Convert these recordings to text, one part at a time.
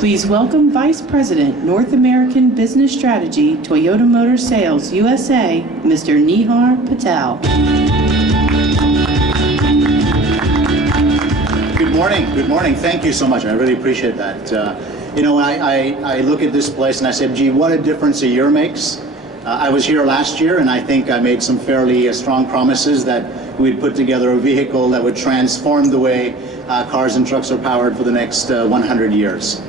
Please welcome Vice President, North American Business Strategy, Toyota Motor Sales USA, Mr. Nihar Patel. Good morning. Good morning. Thank you so much. I really appreciate that. I look at this place and I said, gee, what a difference a year makes. I was here last year and I think I made some fairly strong promises that we'd put together a vehicle that would transform the way cars and trucks are powered for the next 100 years.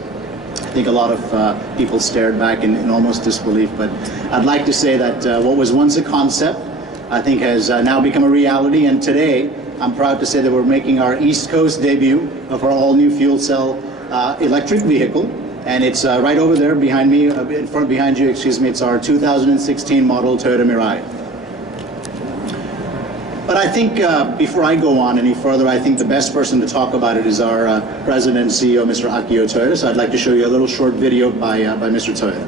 I think a lot of people stared back in almost disbelief, but I'd like to say that what was once a concept, I think has now become a reality, and today I'm proud to say that we're making our East Coast debut of our all-new fuel cell electric vehicle, and it's right over there behind me, behind you, excuse me, it's our 2016 model Toyota Mirai. But I think before I go on any further, I think the best person to talk about it is our President and CEO, Mr. Akio Toyoda. So I'd like to show you a little short video by Mr. Toyoda.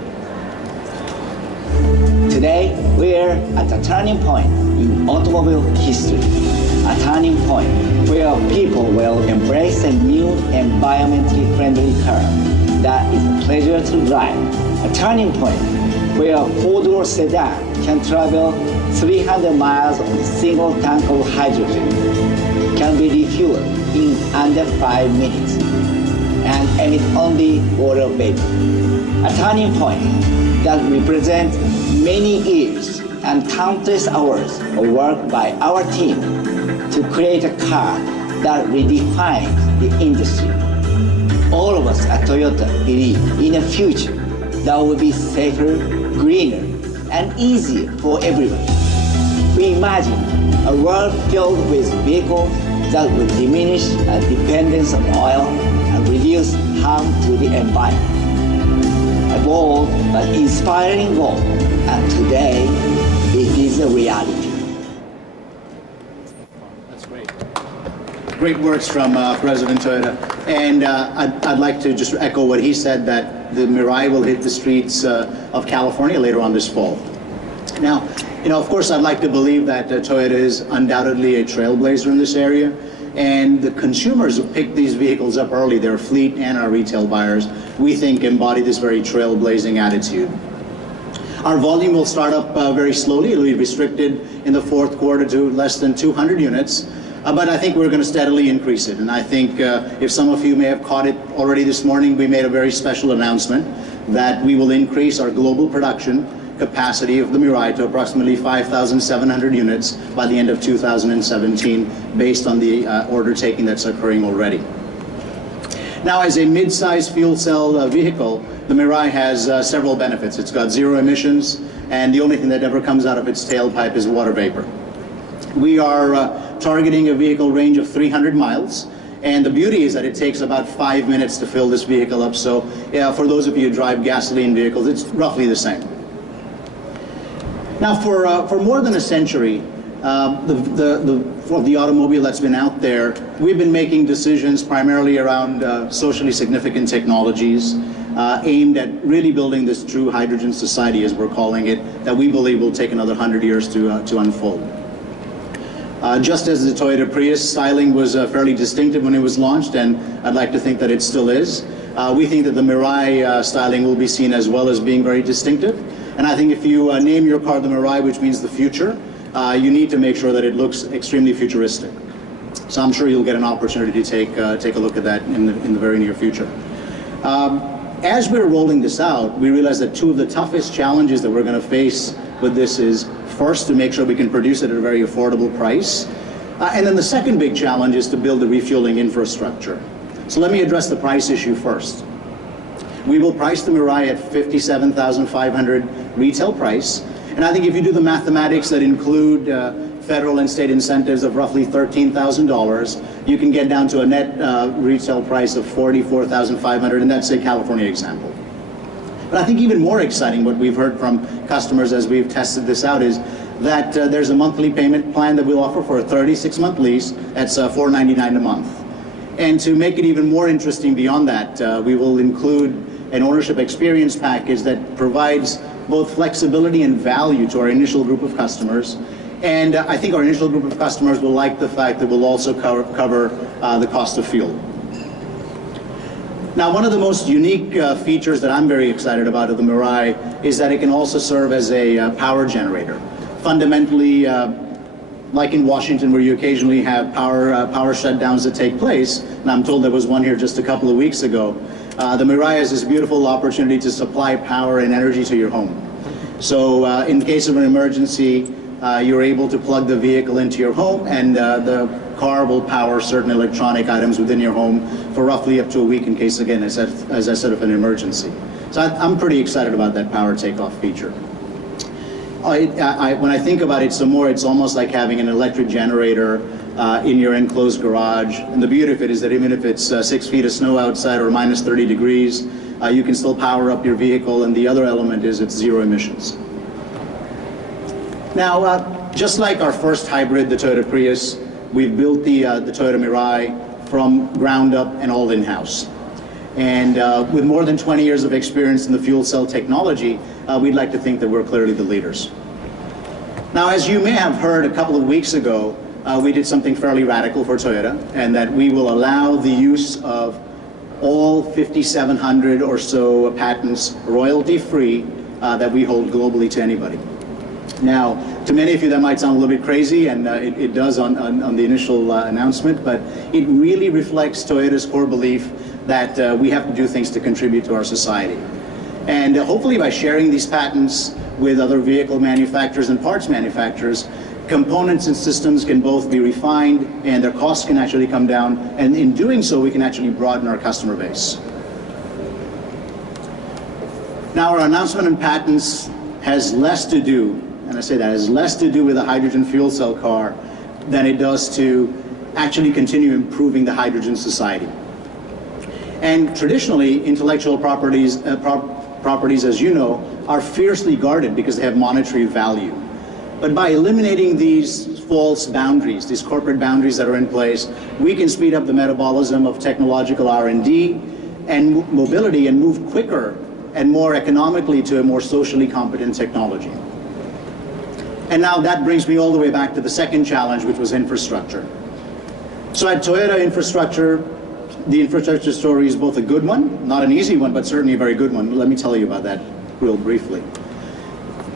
Today, we're at a turning point in automobile history. A turning point where people will embrace a new environmentally friendly car that is a pleasure to drive. A turning point where a four-door sedan can travel 300 miles on a single tank of hydrogen, can be refueled in under 5 minutes, and emit only water vapor. A turning point that represents many years and countless hours of work by our team to create a car that redefines the industry. All of us at Toyota believe in a future that will be safer, greener, and easier for everyone. We imagine a world filled with vehicles that will diminish our dependence on oil and reduce harm to the environment. A bold but inspiring goal, and today it is a reality. That's great. Great words from President Toyoda. And I'd like to just echo what he said, that the Mirai will hit the streets of California later on this fall. Now, of course, I'd like to believe that Toyota is undoubtedly a trailblazer in this area, and the consumers who picked these vehicles up early, their fleet and our retail buyers, we think embody this very trailblazing attitude. Our volume will start up very slowly. It'll be restricted in the fourth quarter to less than 200 units, but I think we're going to steadily increase it. And I think if some of you may have caught it already this morning, we made a very special announcement that we will increase our global production capacity of the Mirai to approximately 5,700 units by the end of 2017, based on the order taking that's occurring already. Now, as a mid-size fuel cell vehicle, the Mirai has several benefits. It's got zero emissions, and the only thing that ever comes out of its tailpipe is water vapor. We are targeting a vehicle range of 300 miles. And the beauty is that it takes about 5 minutes to fill this vehicle up. So for those of you who drive gasoline vehicles, it's roughly the same. Now, for more than a century, the automobile that's been out there, we've been making decisions primarily around socially significant technologies aimed at really building this true hydrogen society, as we're calling it, that we believe will take another 100 years to unfold. Just as the Toyota Prius styling was fairly distinctive when it was launched, and I'd like to think that it still is, we think that the Mirai styling will be seen as well as being very distinctive. And I think if you name your car the Mirai, which means the future, you need to make sure that it looks extremely futuristic. So I'm sure you'll get an opportunity to take a look at that in the very near future. As we're rolling this out, we realize that two of the toughest challenges that we're going to face with this is, first, to make sure we can produce it at a very affordable price. And then the second big challenge is to build the refueling infrastructure. So let me address the price issue first. We will price the Mirai at $57,500 retail price. And I think if you do the mathematics that include federal and state incentives of roughly $13,000, you can get down to a net retail price of $44,500, and that's a California example. But I think even more exciting, what we've heard from customers as we've tested this out, is that there's a monthly payment plan that we'll offer for a 36-month lease. That's $499 a month. And to make it even more interesting beyond that, we will include an ownership experience package that provides both flexibility and value to our initial group of customers. And I think our initial group of customers will like the fact that we'll also cover the cost of fuel. Now, one of the most unique features that I'm very excited about of the Mirai is that it can also serve as a power generator. Fundamentally, like in Washington, where you occasionally have power shutdowns that take place, and I'm told there was one here just a couple of weeks ago, the Mirai has this beautiful opportunity to supply power and energy to your home. So in case of an emergency, you're able to plug the vehicle into your home, and the car will power certain electronic items within your home for roughly up to a week in case, again, as I said, of an emergency. So I'm pretty excited about that power takeoff feature. When I think about it some more, it's almost like having an electric generator in your enclosed garage. And the beauty of it is that even if it's 6 feet of snow outside or minus 30 degrees, you can still power up your vehicle. And the other element is it's zero emissions. Now, just like our first hybrid, the Toyota Prius, we've built the Toyota Mirai from ground up and all in-house. And with more than 20 years of experience in the fuel cell technology, we'd like to think that we're clearly the leaders. Now, as you may have heard a couple of weeks ago, we did something fairly radical for Toyota, and that we will allow the use of all 5,700 or so patents royalty-free that we hold globally to anybody. Now, to many of you that might sound a little bit crazy, and it does on the initial announcement, but it really reflects Toyota's core belief that we have to do things to contribute to our society. And hopefully by sharing these patents with other vehicle manufacturers and parts manufacturers, components and systems can both be refined and their costs can actually come down, and in doing so we can actually broaden our customer base. Now, our announcement on patents has less to do, and I say that, has less to do with a hydrogen fuel cell car than it does to actually continue improving the hydrogen society. And traditionally, intellectual properties, as you know, are fiercely guarded because they have monetary value. But by eliminating these false boundaries, these corporate boundaries that are in place, we can speed up the metabolism of technological R&D and mobility and move quicker and more economically to a more socially competent technology. And now that brings me all the way back to the second challenge, which was infrastructure. So at Toyota Infrastructure, the infrastructure story is both a good one, not an easy one, but certainly a very good one. Let me tell you about that real briefly.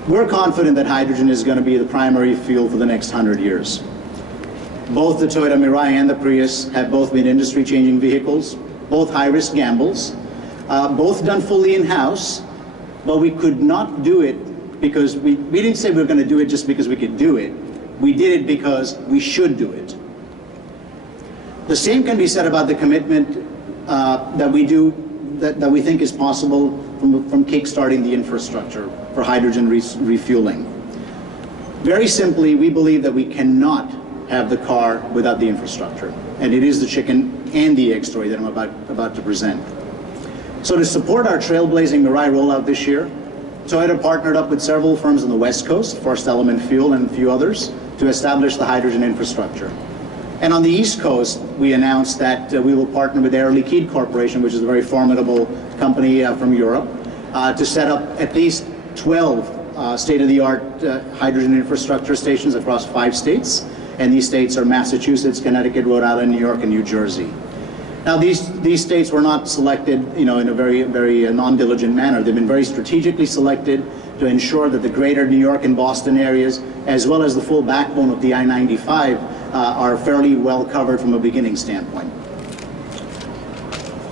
We're confident that hydrogen is going to be the primary fuel for the next 100 years. Both the Toyota Mirai and the Prius have both been industry-changing vehicles, both high-risk gambles, both done fully in-house, but we could not do it because we didn't say we were going to do it just because we could do it. We did it because we should do it. The same can be said about the commitment that we think is possible from kickstarting the infrastructure for hydrogen refueling. Very simply, we believe that we cannot have the car without the infrastructure. And it is the chicken and the egg story that I'm about to present. So to support our trailblazing Mirai rollout this year, Toyota partnered up with several firms on the West Coast, First Element Fuel and a few others, to establish the hydrogen infrastructure. And on the East Coast, we announced that we will partner with Air Liquide Corporation, which is a very formidable company from Europe, to set up at least 12 state-of-the-art hydrogen infrastructure stations across 5 states. And these states are Massachusetts, Connecticut, Rhode Island, New York, and New Jersey. Now, these states were not selected, in a very non-diligent manner. They've been very strategically selected to ensure that the greater New York and Boston areas, as well as the full backbone of the I-95, are fairly well covered from a beginning standpoint.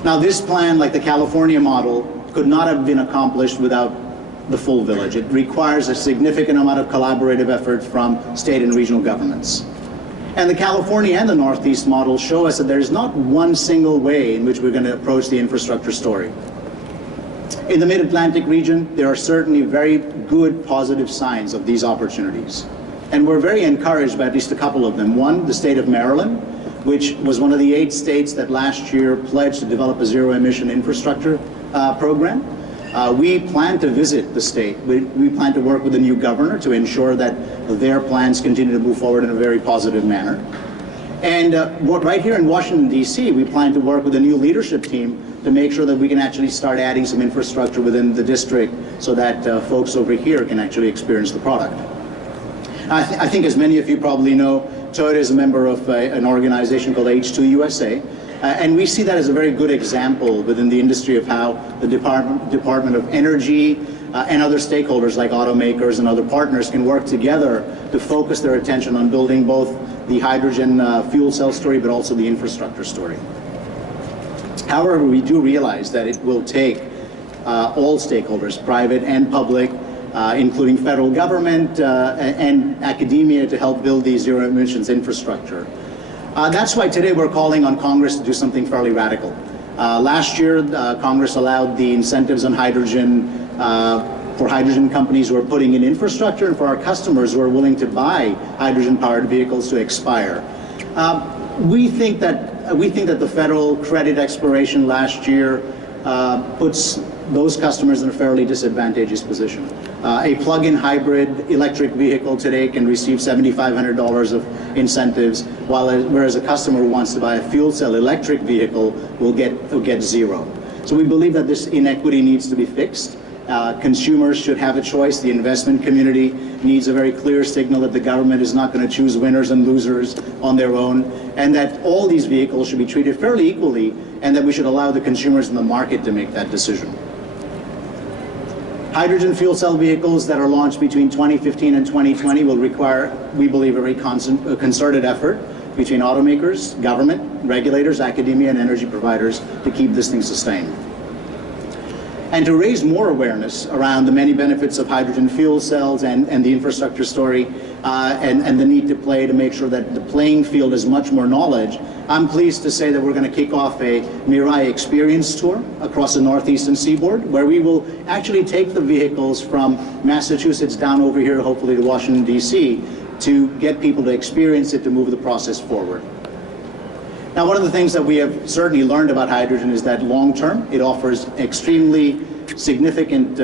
Now, this plan, like the California model, could not have been accomplished without the full village. It requires a significant amount of collaborative effort from state and regional governments. And the California and the Northeast models show us that there's not one single way in which we're going to approach the infrastructure story. In the Mid-Atlantic region, there are certainly very good positive signs of these opportunities. And we're very encouraged by at least a couple of them. One, the state of Maryland, which was one of the 8 states that last year pledged to develop a zero-emission infrastructure program. We plan to visit the state. We plan to work with the new governor to ensure that their plans continue to move forward in a very positive manner. And right here in Washington, D.C., we plan to work with the new leadership team to make sure that we can actually start adding some infrastructure within the district so that folks over here can actually experience the product. I think as many of you probably know, Toyota is a member of an organization called H2 USA, And we see that as a very good example within the industry of how the Department of Energy and other stakeholders like automakers and other partners can work together to focus their attention on building both the hydrogen fuel cell story, but also the infrastructure story. However, we do realize that it will take all stakeholders, private and public, including federal government and academia, to help build the zero emissions infrastructure. That's why today we're calling on Congress to do something fairly radical. Last year, Congress allowed the incentives on hydrogen for hydrogen companies who are putting in infrastructure and for our customers who are willing to buy hydrogen-powered vehicles to expire. We think that the federal credit expiration last year puts those customers in a fairly disadvantageous position. A plug-in hybrid electric vehicle today can receive $7,500 of incentives, whereas a customer who wants to buy a fuel cell electric vehicle will get zero. So we believe that this inequity needs to be fixed. Consumers should have a choice. The investment community needs a very clear signal that the government is not going to choose winners and losers on their own, and that all these vehicles should be treated fairly equally, and that we should allow the consumers in the market to make that decision. Hydrogen fuel cell vehicles that are launched between 2015 and 2020 will require, we believe, a very concerted effort between automakers, government, regulators, academia, and energy providers to keep this thing sustained. And to raise more awareness around the many benefits of hydrogen fuel cells and the infrastructure story and the need to play to make sure that the playing field is much more knowledge, I'm pleased to say that we're going to kick off a Mirai experience tour across the northeastern seaboard, where we will actually take the vehicles from Massachusetts down over here, hopefully to Washington, D.C., to get people to experience it, to move the process forward. Now, one of the things that we have certainly learned about hydrogen is that long-term, it offers extremely significant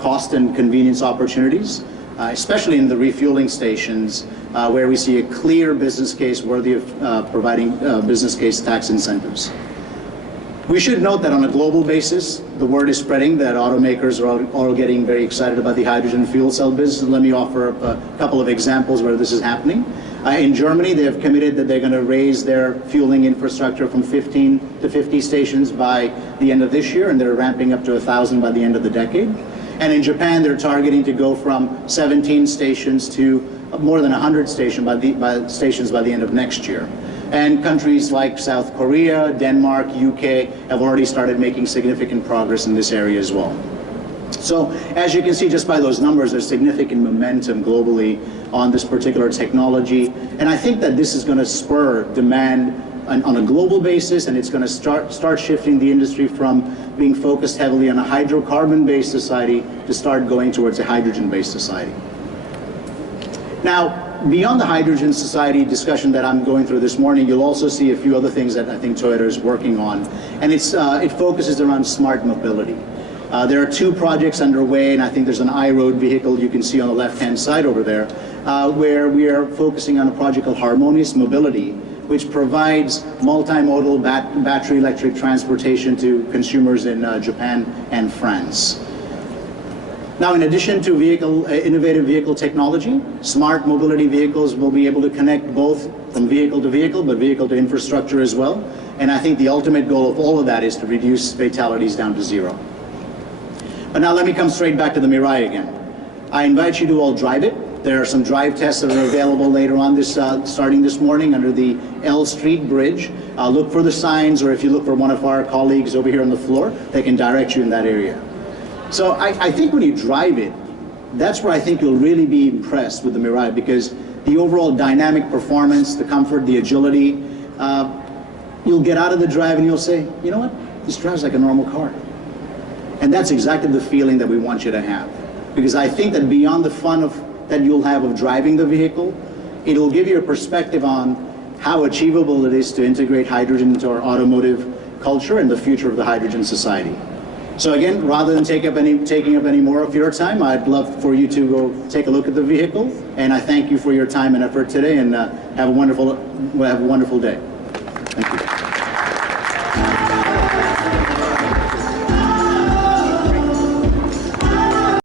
cost and convenience opportunities, especially in the refueling stations, where we see a clear business case worthy of providing business case tax incentives. We should note that on a global basis, the word is spreading that automakers are all getting very excited about the hydrogen fuel cell business. Let me offer a couple of examples where this is happening. In Germany, they have committed that they're going to raise their fueling infrastructure from 15 to 50 stations by the end of this year, and they're ramping up to 1,000 by the end of the decade. And in Japan, they're targeting to go from 17 stations to more than 100 stations by the end of next year. And countries like South Korea, Denmark, UK have already started making significant progress in this area as well. So as you can see just by those numbers, there's significant momentum globally on this particular technology. And I think that this is going to spur demand on a global basis, and it's going to start shifting the industry from being focused heavily on a hydrocarbon-based society to start going towards a hydrogen-based society. Now, beyond the hydrogen society discussion that I'm going through this morning, you'll also see a few other things that I think Toyota is working on, and it focuses around smart mobility. There are two projects underway, and I think there's an iRoad vehicle you can see on the left-hand side over there, where we are focusing on a project called Harmonious Mobility, which provides multimodal battery electric transportation to consumers in Japan and France. Now, in addition to innovative vehicle technology, smart mobility vehicles will be able to connect both from vehicle to vehicle, but vehicle to infrastructure as well. And I think the ultimate goal of all of that is to reduce fatalities down to zero. But now let me come straight back to the Mirai again. I invite you to all drive it. There are some drive tests that are available later on starting this morning under the L Street Bridge. Look for the signs, or if you look for one of our colleagues over here on the floor, they can direct you in that area. So I think when you drive it, that's where I think you'll really be impressed with the Mirai, because the overall dynamic performance, the comfort, the agility, you'll get out of the drive and you'll say, you know what, this drives like a normal car. And that's exactly the feeling that we want you to have. Because I think that beyond the fun that you'll have of driving the vehicle, it'll give you a perspective on how achievable it is to integrate hydrogen into our automotive culture and the future of the hydrogen society. So again, rather than taking up any more of your time, I'd love for you to go take a look at the vehicle. And I thank you for your time and effort today, and have a wonderful day. Thank you.